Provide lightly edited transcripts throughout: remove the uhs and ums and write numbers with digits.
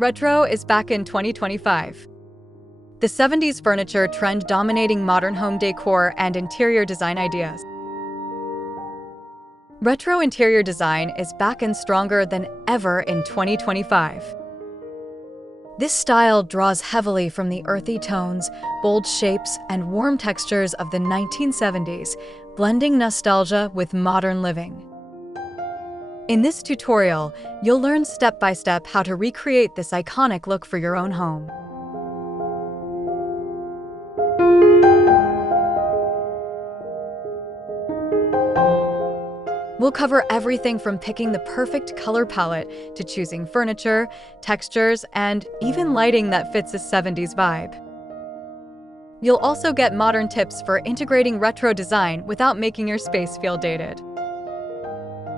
Retro is back in 2025. The 70s furniture trend dominating modern home decor and interior design ideas. Retro interior design is back and stronger than ever in 2025. This style draws heavily from the earthy tones, bold shapes, and warm textures of the 1970s, blending nostalgia with modern living. In this tutorial, you'll learn step-by-step how to recreate this iconic look for your own home. We'll cover everything from picking the perfect color palette to choosing furniture, textures, and even lighting that fits a 70s vibe. You'll also get modern tips for integrating retro design without making your space feel dated.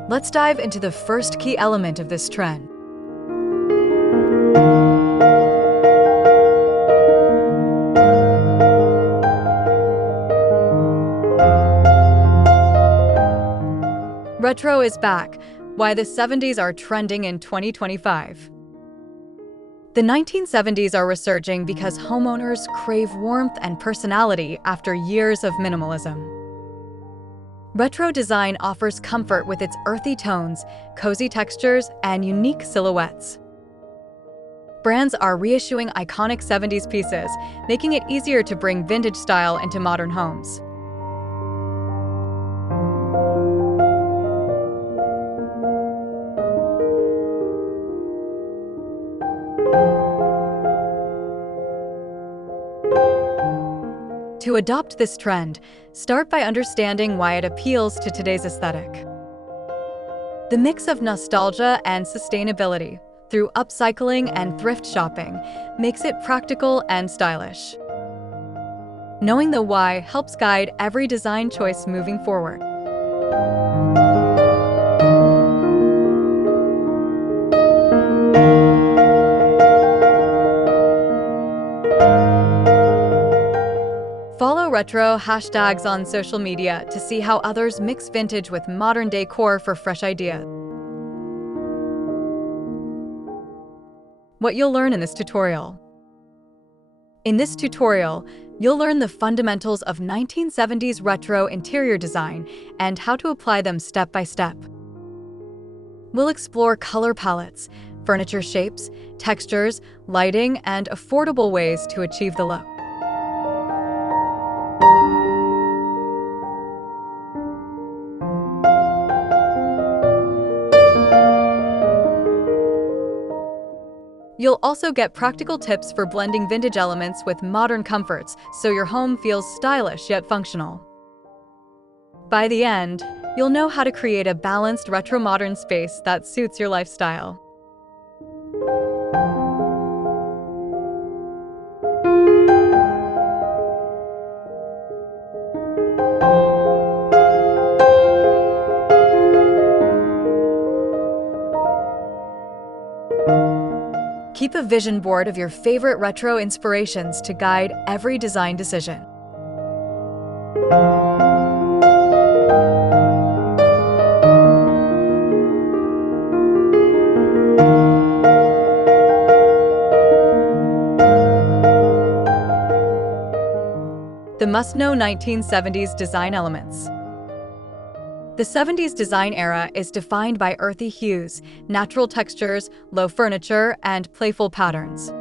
Let's dive into the first key element of this trend. Retro is back. Why the 70s are trending in 2025. The 1970s are resurging because homeowners crave warmth and personality after years of minimalism. Retro design offers comfort with its earthy tones, cozy textures, and unique silhouettes. Brands are reissuing iconic 70s pieces, making it easier to bring vintage style into modern homes. To adopt this trend, start by understanding why it appeals to today's aesthetic. The mix of nostalgia and sustainability through upcycling and thrift shopping makes it practical and stylish. Knowing the why helps guide every design choice moving forward. Follow retro hashtags on social media to see how others mix vintage with modern decor for fresh ideas. What you'll learn in this tutorial. In this tutorial, you'll learn the fundamentals of 1970s retro interior design and how to apply them step by step. We'll explore color palettes, furniture shapes, textures, lighting, and affordable ways to achieve the look. You'll also get practical tips for blending vintage elements with modern comforts so your home feels stylish yet functional. By the end, you'll know how to create a balanced retro-modern space that suits your lifestyle. Keep a vision board of your favorite retro inspirations to guide every design decision. The must-know 1970s design elements. The 70s design era is defined by earthy hues, natural textures, low furniture, and playful patterns.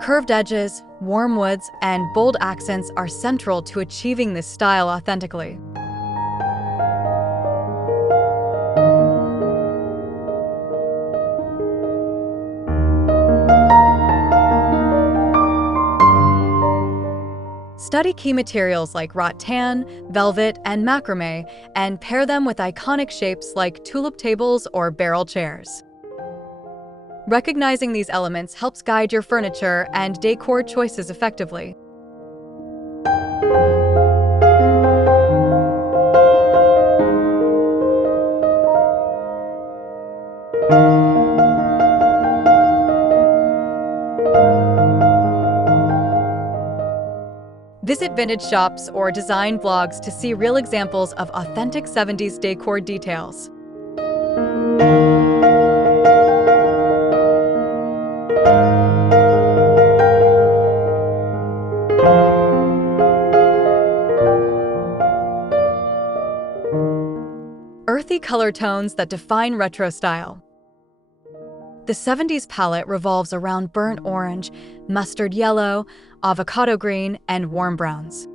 Curved edges, warm woods, and bold accents are central to achieving this style authentically. Study key materials like rattan, velvet, and macrame, and pair them with iconic shapes like tulip tables or barrel chairs. Recognizing these elements helps guide your furniture and decor choices effectively. Visit vintage shops or design blogs to see real examples of authentic 70s decor details. earthy color tones that define retro style. The 70s palette revolves around burnt orange, mustard yellow, avocado green, and warm browns.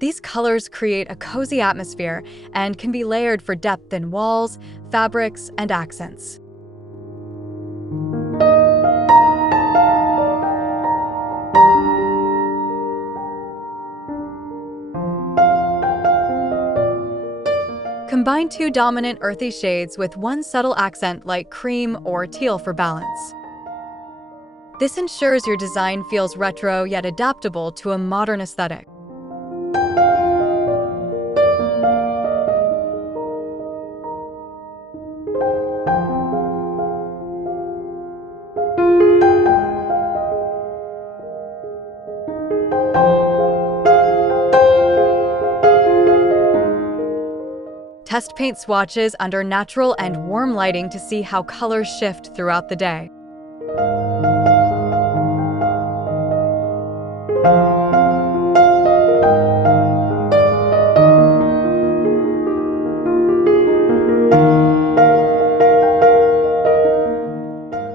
These colors create a cozy atmosphere and can be layered for depth in walls, fabrics, and accents. Combine two dominant earthy shades with one subtle accent like cream or teal for balance. This ensures your design feels retro yet adaptable to a modern aesthetic. Test paint swatches under natural and warm lighting to see how colors shift throughout the day.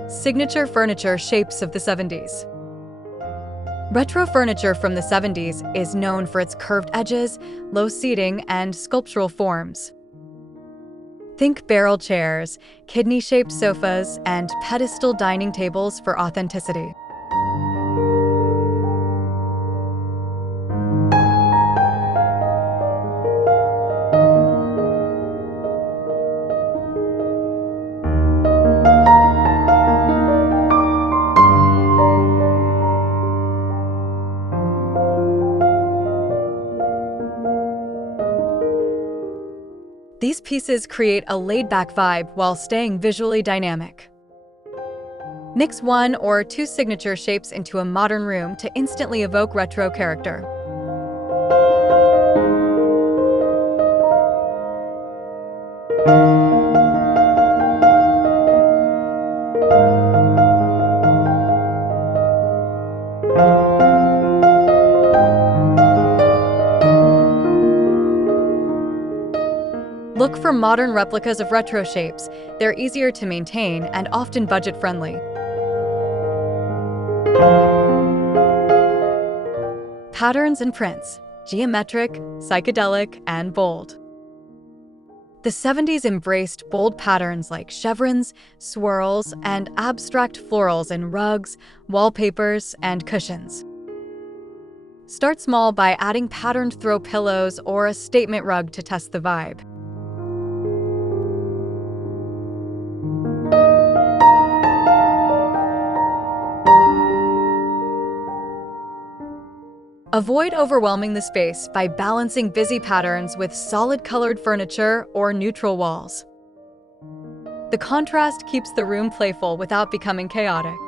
Signature furniture shapes of the 70s. Retro furniture from the 70s is known for its curved edges, low seating, and sculptural forms. Think barrel chairs, kidney-shaped sofas, and pedestal dining tables for authenticity. These pieces create a laid-back vibe while staying visually dynamic. Mix one or two signature shapes into a modern room to instantly evoke retro character. Look for modern replicas of retro shapes. They're easier to maintain and often budget-friendly. Patterns and prints: geometric, psychedelic, and bold. The 70s embraced bold patterns like chevrons, swirls, and abstract florals in rugs, wallpapers, and cushions. Start small by adding patterned throw pillows or a statement rug to test the vibe. Avoid overwhelming the space by balancing busy patterns with solid colored furniture or neutral walls. The contrast keeps the room playful without becoming chaotic.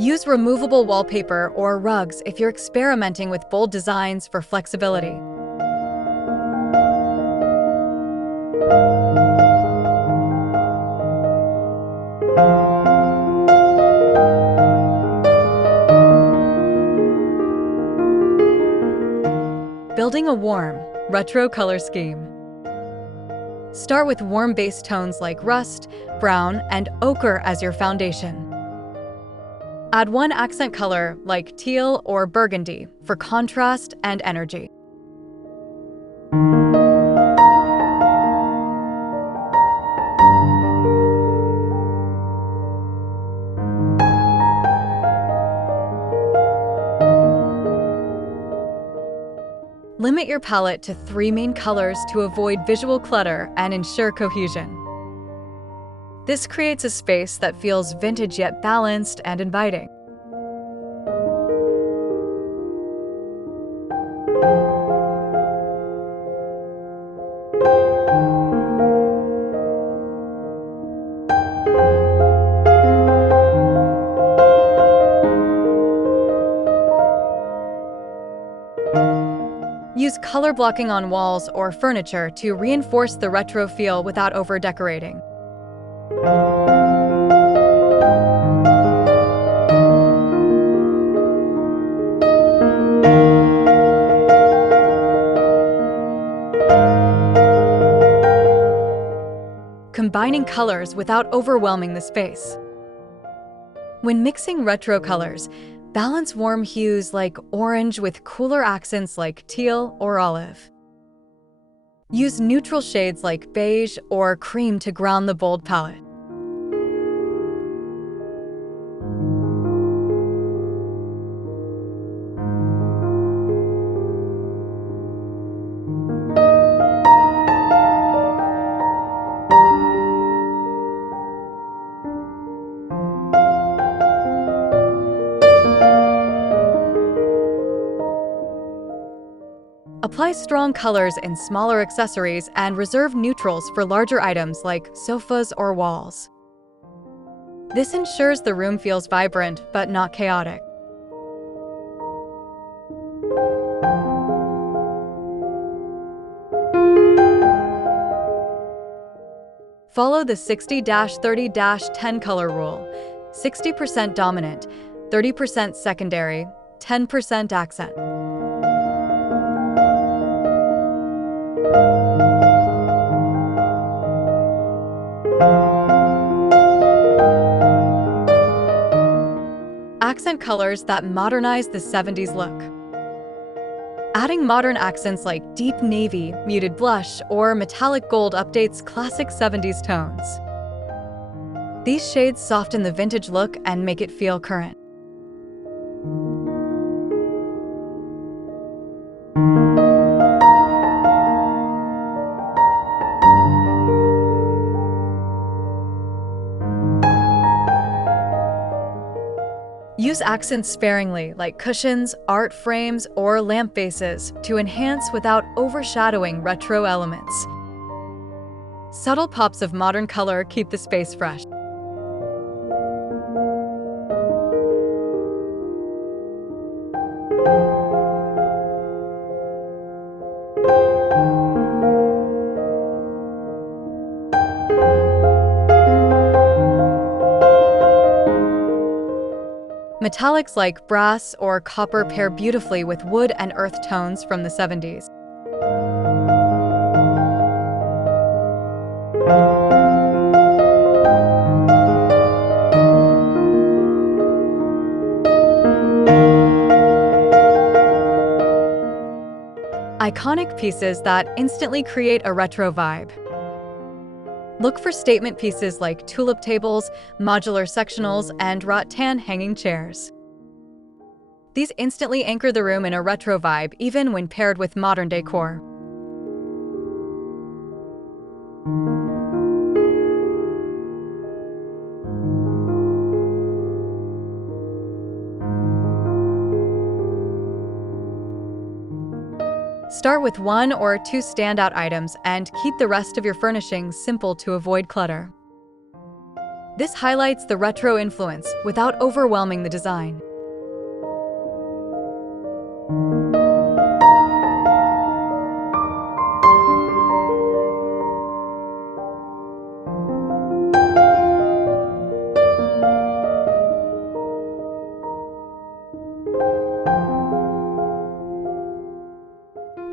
Use removable wallpaper or rugs if you're experimenting with bold designs for flexibility. Building a warm, retro color scheme. Start with warm base tones like rust, brown, and ochre as your foundation. Add one accent color like teal or burgundy for contrast and energy. Limit your palette to 3 main colors to avoid visual clutter and ensure cohesion. This creates a space that feels vintage yet balanced and inviting. Use Use color blocking on walls or furniture to reinforce the retro feel without over-decorating. Combining colors without overwhelming the space. When mixing retro colors, balance warm hues like orange with cooler accents like teal or olive. Use neutral shades like beige or cream to ground the bold palette. Apply strong colors in smaller accessories and reserve neutrals for larger items like sofas or walls. This ensures the room feels vibrant but not chaotic. Follow the 60-30-10 color rule: 60% dominant, 30% secondary, 10% accent. Accent colors that modernize the 70s look. Adding modern accents like deep navy, muted blush, or metallic gold updates classic 70s tones. These shades soften the vintage look and make it feel current. Use accents sparingly, like cushions, art frames, or lamp bases, to enhance without overshadowing retro elements. Subtle pops of modern color keep the space fresh. Metallics like brass or copper pair beautifully with wood and earth tones from the 70s. Iconic pieces that instantly create a retro vibe. Look for statement pieces like tulip tables, modular sectionals, and rattan hanging chairs. These instantly anchor the room in a retro vibe, even when paired with modern decor. Start with one or two standout items and keep the rest of your furnishings simple to avoid clutter. This highlights the retro influence without overwhelming the design.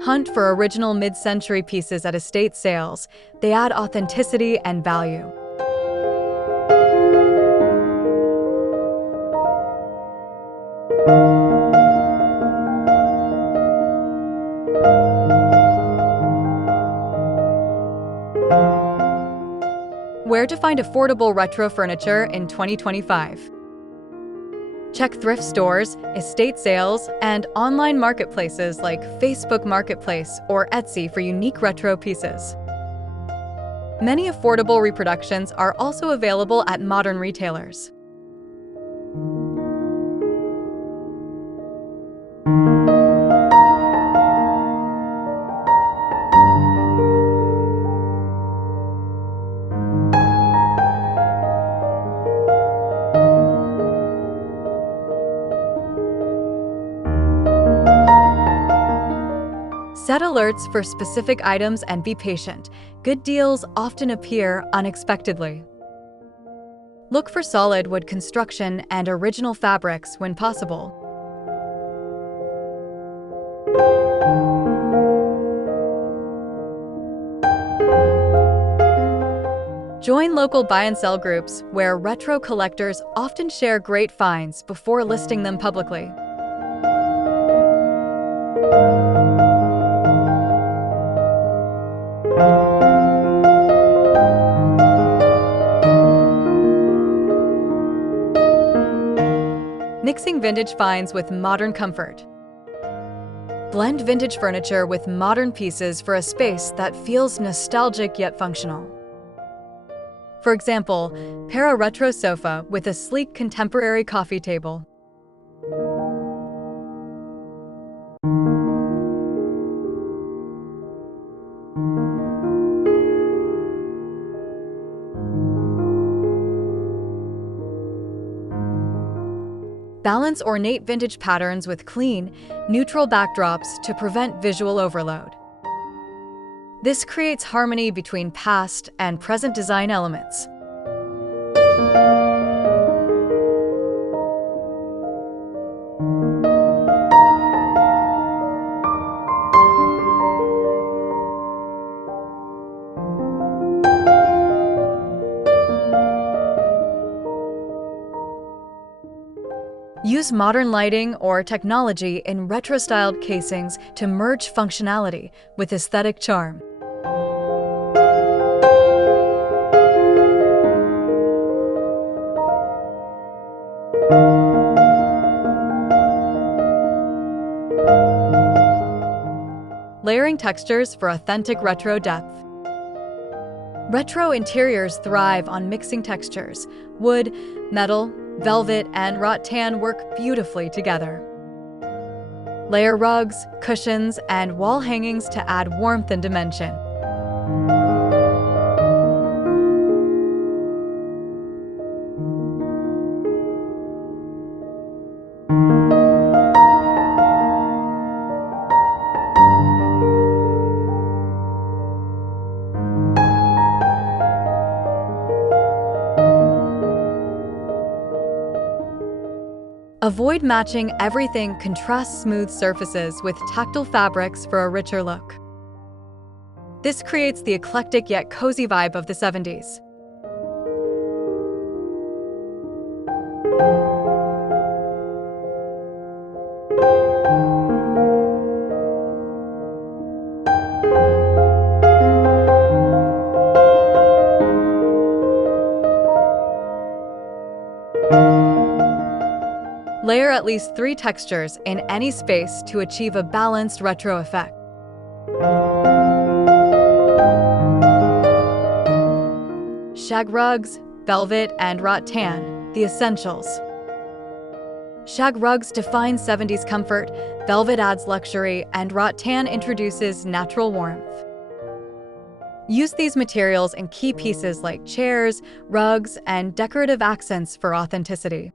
Hunt for original mid-century pieces at estate sales. They add authenticity and value. Where to find affordable retro furniture in 2025? Check thrift stores, estate sales, and online marketplaces like Facebook Marketplace or Etsy for unique retro pieces. Many affordable reproductions are also available at modern retailers. Set alerts for specific items and be patient. Good deals often appear unexpectedly. Look for solid wood construction and original fabrics when possible. Join local buy and sell groups where retro collectors often share great finds before listing them publicly. Mixing vintage finds with modern comfort. Blend vintage furniture with modern pieces for a space that feels nostalgic yet functional. For example, pair a retro sofa with a sleek contemporary coffee table. Balance ornate vintage patterns with clean, neutral backdrops to prevent visual overload. This creates harmony between past and present design elements. Use modern lighting or technology in retro-styled casings to merge functionality with aesthetic charm. Layering textures for authentic retro depth. Retro interiors thrive on mixing textures. Wood, metal, velvet, and rattan work beautifully together. Layer rugs, cushions, and wall hangings to add warmth and dimension. Avoid matching everything. Contrast smooth surfaces with tactile fabrics for a richer look. This creates the eclectic yet cozy vibe of the 70s. Layer at least 3 textures in any space to achieve a balanced retro effect. Shag rugs, velvet, and rattan, the essentials. Shag rugs define 70s comfort, velvet adds luxury, and rattan introduces natural warmth. Use these materials in key pieces like chairs, rugs, and decorative accents for authenticity.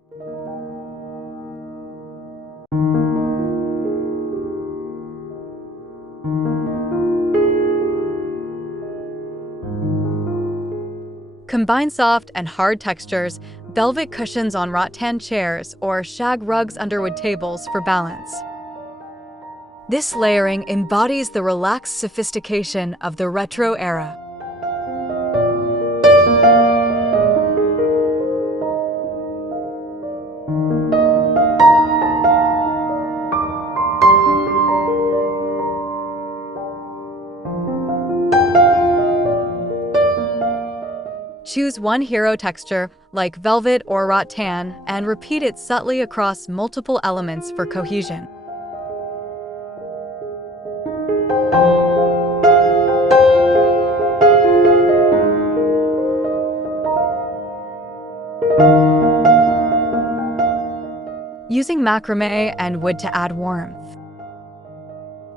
Combine soft and hard textures, velvet cushions on rattan chairs, or shag rugs under wood tables for balance. This layering embodies the relaxed sophistication of the retro era. Choose one hero texture, like velvet or rattan, and repeat it subtly across multiple elements for cohesion. Using macrame and wood to add warmth.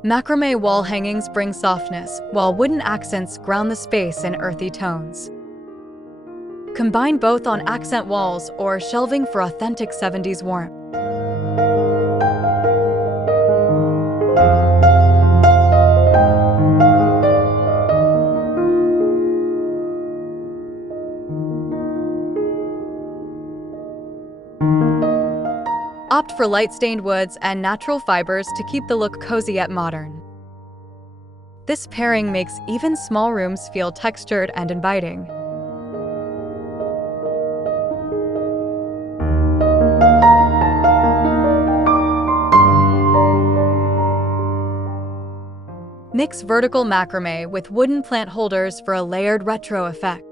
Macrame wall hangings bring softness, while wooden accents ground the space in earthy tones. Combine both on accent walls or shelving for authentic 70s warmth. Opt for light-stained woods and natural fibers to keep the look cozy yet modern. This pairing makes even small rooms feel textured and inviting. Mix vertical macrame with wooden plant holders for a layered retro effect.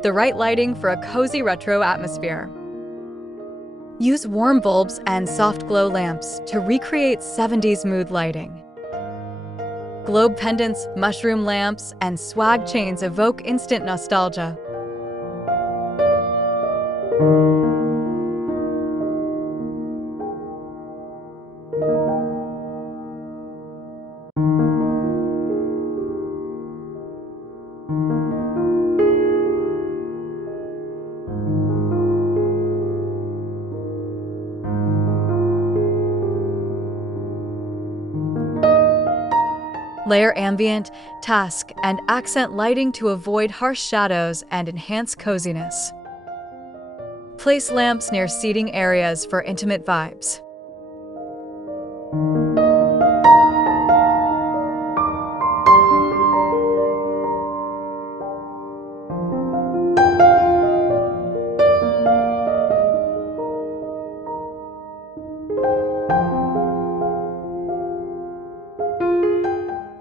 The right lighting for a cozy retro atmosphere. Use warm bulbs and soft glow lamps to recreate 70s mood lighting. Globe pendants, mushroom lamps, and swag chains evoke instant nostalgia. Layer ambient, task, and accent lighting to avoid harsh shadows and enhance coziness. Place lamps near seating areas for intimate vibes.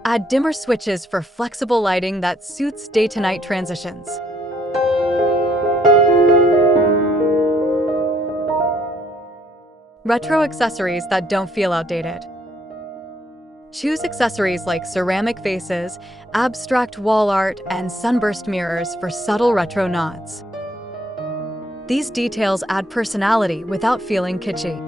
Add dimmer switches for flexible lighting that suits day-to-night transitions. Retro accessories that don't feel outdated. Choose accessories like ceramic vases, abstract wall art, and sunburst mirrors for subtle retro nods. These details add personality without feeling kitschy.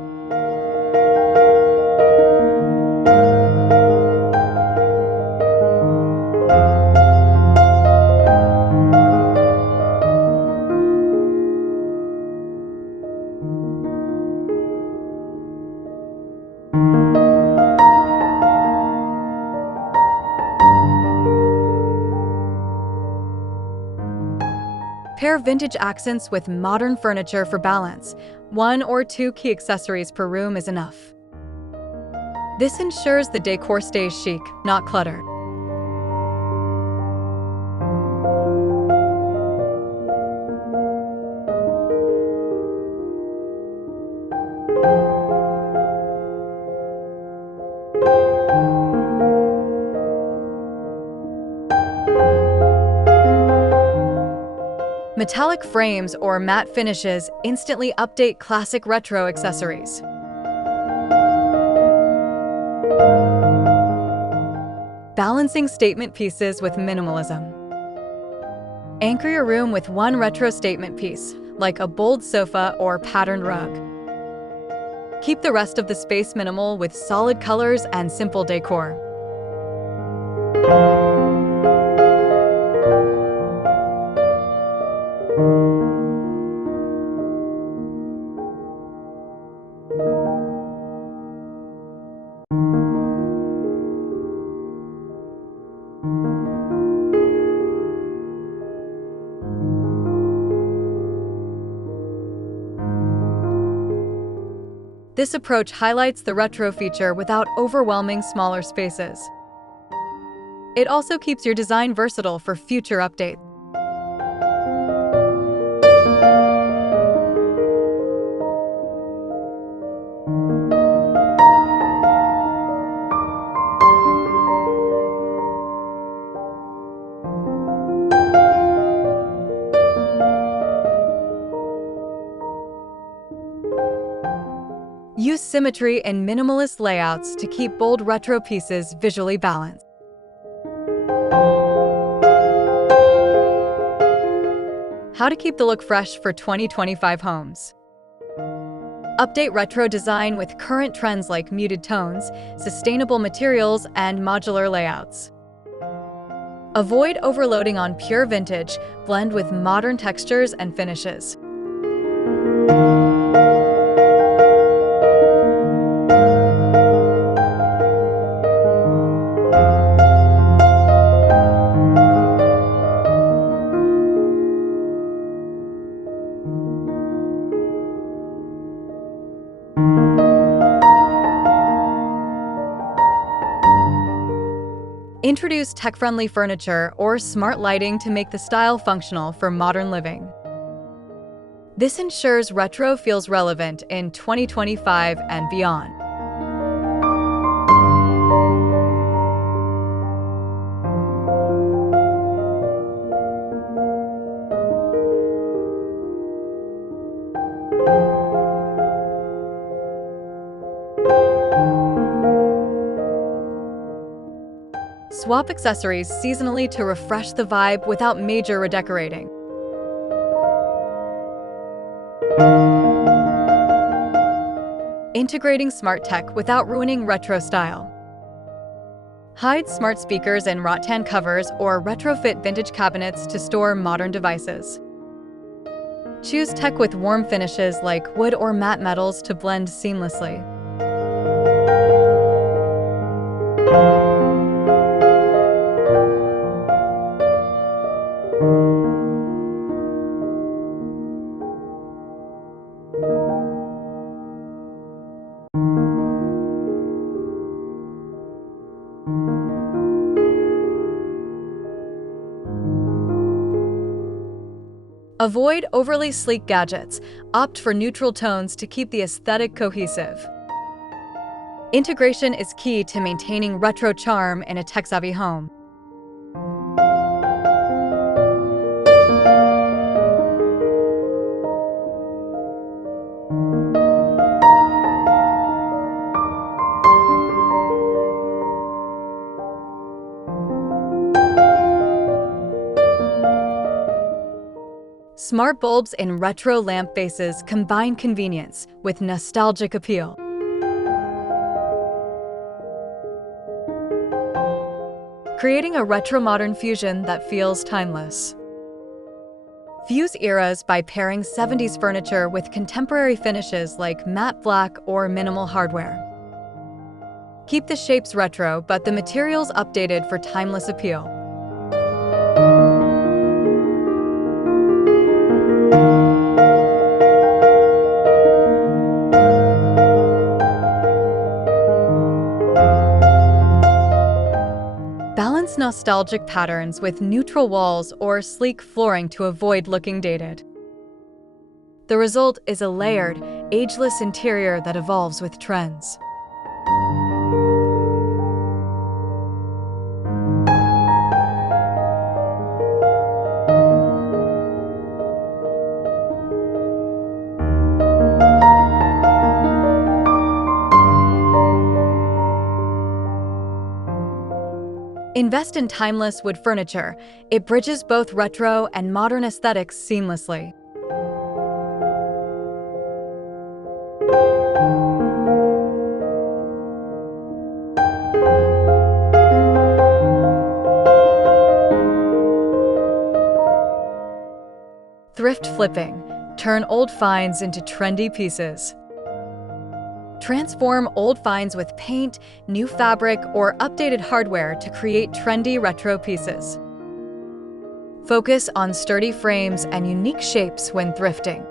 Pair vintage accents with modern furniture for balance. 1 or 2 key accessories per room is enough. This ensures the decor stays chic, not cluttered. Metallic frames or matte finishes instantly update classic retro accessories. Balancing statement pieces with minimalism. Anchor your room with one retro statement piece, like a bold sofa or patterned rug. Keep the rest of the space minimal with solid colors and simple decor. This approach highlights the retro feature without overwhelming smaller spaces. It also keeps your design versatile for future updates. Use symmetry in minimalist layouts to keep bold retro pieces visually balanced. How to keep the look fresh for 2025 homes. Update retro design with current trends like muted tones, sustainable materials, and modular layouts. Avoid overloading on pure vintage, blend with modern textures and finishes. Introduce tech-friendly furniture or smart lighting to make the style functional for modern living. This ensures retro feels relevant in 2025 and beyond. Swap accessories seasonally to refresh the vibe without major redecorating. Integrating smart tech without ruining retro style. Hide smart speakers in rattan covers or retrofit vintage cabinets to store modern devices. Choose tech with warm finishes like wood or matte metals to blend seamlessly. Avoid overly sleek gadgets. Opt for neutral tones to keep the aesthetic cohesive. Integration is key to maintaining retro charm in a tech-savvy home. Smart bulbs in retro lamp bases combine convenience with nostalgic appeal. Creating a retro-modern fusion that feels timeless. Fuse eras by pairing 70s furniture with contemporary finishes like matte black or minimal hardware. Keep the shapes retro, but the materials updated for timeless appeal. Balance nostalgic patterns with neutral walls or sleek flooring to avoid looking dated. The result is a layered, ageless interior that evolves with trends. Invest in timeless wood furniture. It bridges both retro and modern aesthetics seamlessly. Thrift flipping. Turn old finds into trendy pieces. Transform old finds with paint, new fabric, or updated hardware to create trendy retro pieces. Focus on sturdy frames and unique shapes when thrifting.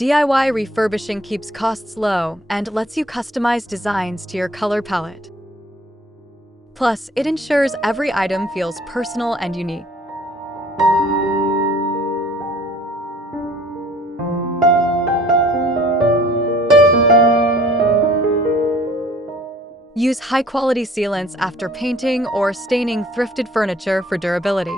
DIY refurbishing keeps costs low and lets you customize designs to your color palette. Plus, it ensures every item feels personal and unique. Use high-quality sealants after painting or staining thrifted furniture for durability.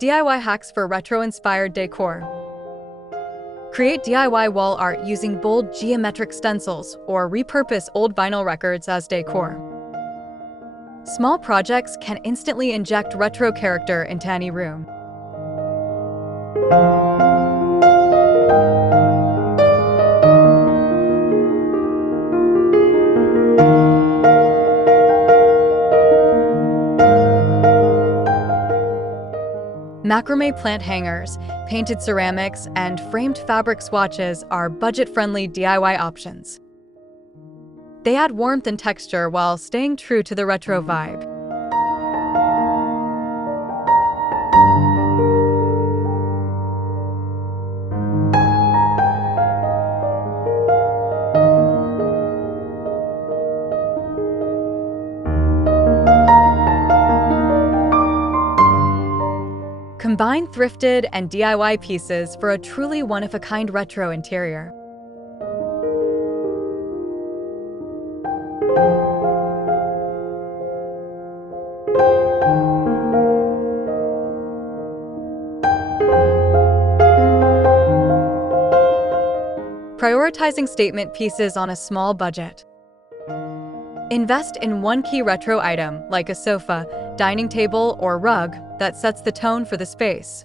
DIY hacks for retro-inspired decor. Create DIY wall art using bold geometric stencils or repurpose old vinyl records as decor. Small projects can instantly inject retro character into any room. Macrame plant hangers, painted ceramics, and framed fabric swatches are budget-friendly DIY options. They add warmth and texture while staying true to the retro vibe. Combine thrifted and DIY pieces for a truly one-of-a-kind retro interior. Prioritizing statement pieces on a small budget. Invest in one key retro item, like a sofa, dining table, or rug, that sets the tone for the space.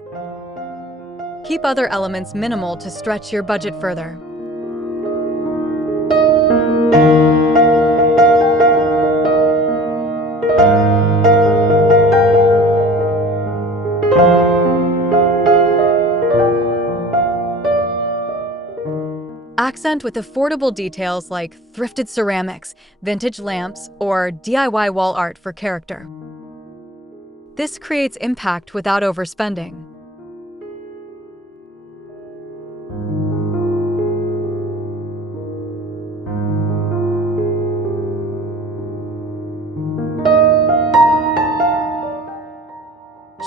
Keep other elements minimal to stretch your budget further. Accent with affordable details like thrifted ceramics, vintage lamps, or DIY wall art for character. This creates impact without overspending.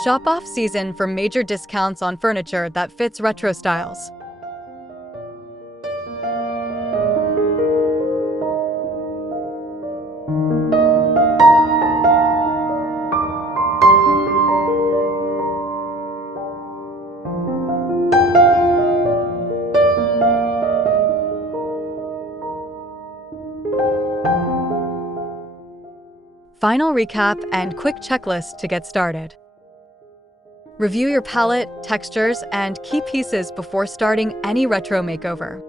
Shop off season for major discounts on furniture that fits retro styles. Final recap and quick checklist to get started. Review your palette, textures, and key pieces before starting any retro makeover.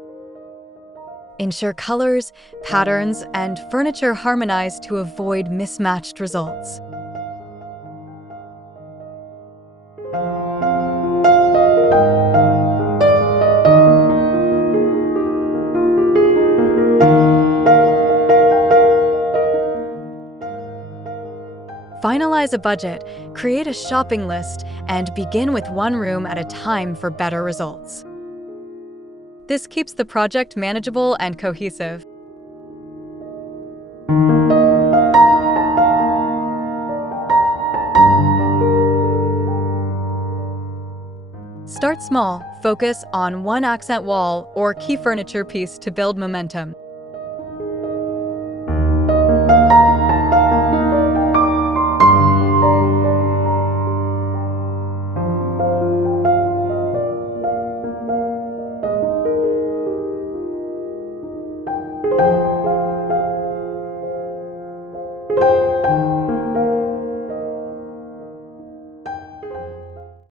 Ensure colors, patterns, and furniture harmonize to avoid mismatched results. Finalize a budget, create a shopping list, and begin with one room at a time for better results. This keeps the project manageable and cohesive. Start small, focus on one accent wall or key furniture piece to build momentum.